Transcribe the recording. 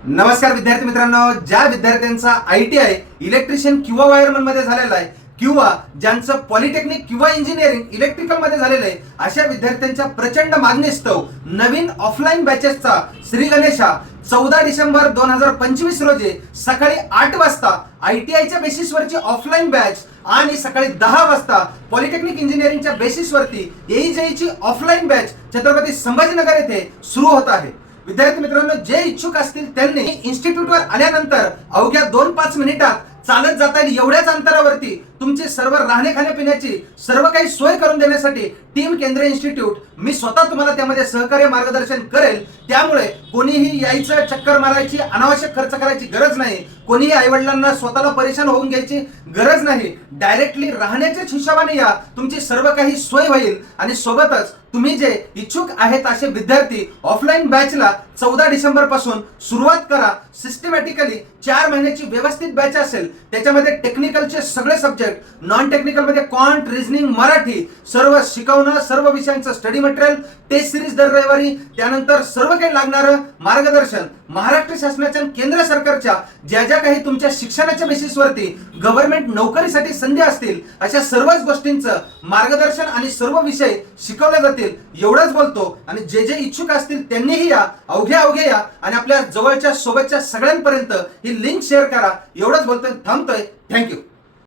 नमस्कार विद्यार्थी मित्रांनो, ज्या विद्यार्थ्यांचा ITI इलेक्ट्रिशियन किंवा वायरमन मध्ये झालेला आहे किंवा ज्यांचं पॉलिटेक्निक किंवा इंजिनिअरिंग इलेक्ट्रिकल मध्ये झालेलं आहे अशा विद्यार्थ्यांच्या प्रचंड मागणीस्तव नवीन ऑफलाईन बॅचेसचा श्री गणेशा 14 डिसेंबर 2025 रोजी सकाळी 8 वाजता ITIच्या बेसिसवरची ऑफलाईन बॅच आणि सकाळी 10 वाजता पॉलिटेक्निक इंजिनिअरिंगच्या बेसिसवरती AEJEEची ऑफलाईन बॅच छत्रपती संभाजीनगर येथे सुरू होत आहे। विद्यार्थी मित्रांनो, जे इच्छुक असतील त्यांनी इन्स्टिट्यूटवर आल्यानंतर अवघ्या 2-5 मिनिटात चालत जाता येईल एवढ्याच अंतरावरती तुमचे सर्व राहणे खाण्यापिण्याची सर्व काही सोय करून देण्यासाठी टीम केंद्र इन्स्टिट्यूट मी स्वतः तुम्हाला त्यामध्ये सहकार्य मार्गदर्शन करेल। त्यामुळे कोणीही यायचं, चक्कर मारायची, अनावश्यक खर्च करायची गरज नाही। कोणीही आईवडिलांना स्वतःला परेशान होऊन घ्यायची गरज नाही। डायरेक्टली राहण्याच्याच हिशोबाने या, तुमची सर्व काही सोय होईल। आणि सोबतच तुम्ही जे इच्छुक आहेत असे विद्यार्थी ऑफलाईन बॅचला 14 डिसेंबर पासून सुरुवात करा। सिस्टमॅटिकली 4 महिन्याची व्यवस्थित बॅच असेल, त्याच्यामध्ये टेक्निकलचे सगळे सब्जेक्ट, नॉन टेक्निकल मध्ये क्वांट, रिझनिंग, मराठी सर्व शिकवणं, सर्व विषयांचं स्टडी मटेरियल, टेस्ट सिरीज दर रविवारी, त्यानंतर सर्व काही लागणारं मार्गदर्शन महाराष्ट्र शासनाच्या केंद्र सरकारच्या ज्या ज्या काही तुमच्या शिक्षणाच्या बेसिसवरती गव्हर्नमेंट नोकरीसाठी संधी असतील अशा सर्वच गोष्टींचं मार्गदर्शन आणि सर्व विषय शिकवले जातील एवढंच बोलतो। आणि जे जे इच्छुक असतील त्यांनीही या, अवघ्या या आणि आपल्या जवळच्या सोबतच्या सगळ्यांपर्यंत ही लिंक शेअर करा एवढंच बोलतोय। थांबतोय। थँक्यू।